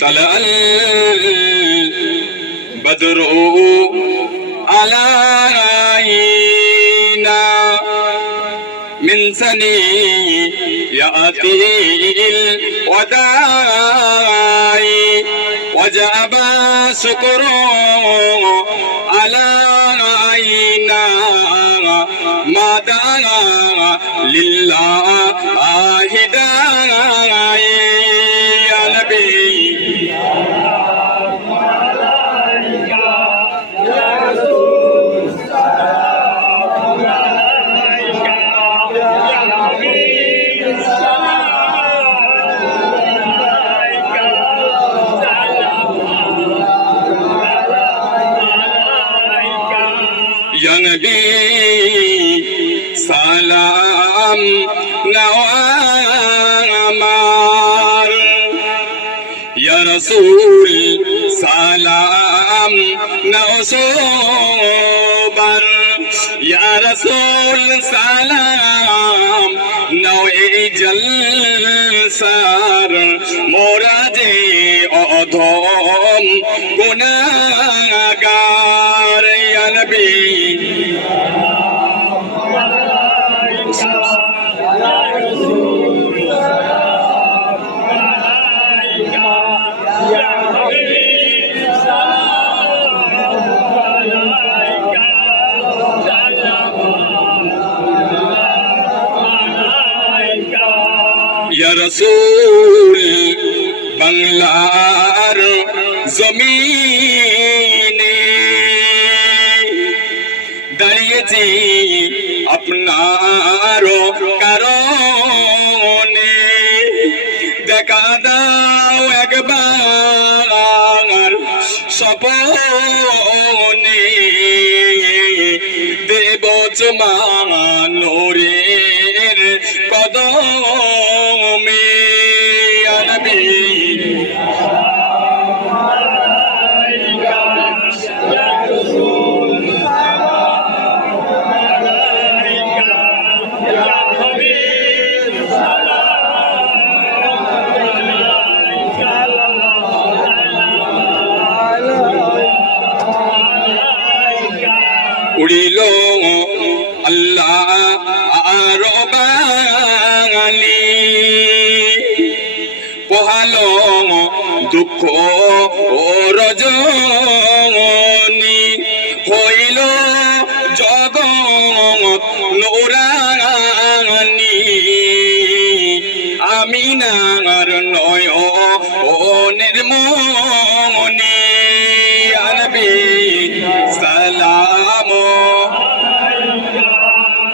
طلع البدر علينا. من ثنياتي الوداع وجاب شكر علينا. ما دعا لله يا نبي سلام نوامر يا رسول سلام نوصبر يا رسول سلام نوي جلسار مرادي أضم গুনাগার ইয়া নবী ইয়া রাসূল বাংলার জমিনে দাঁড়িয়েছি আপনার কারণে দেখা দাও একবার সপনে দেব নোরের কদমে। উড়িল আল্লাহ আর বাঙালি পোহালো দুঃখ ও রজনী হইল জগৎ নোরানি আমিনার নয় ও নির্মণি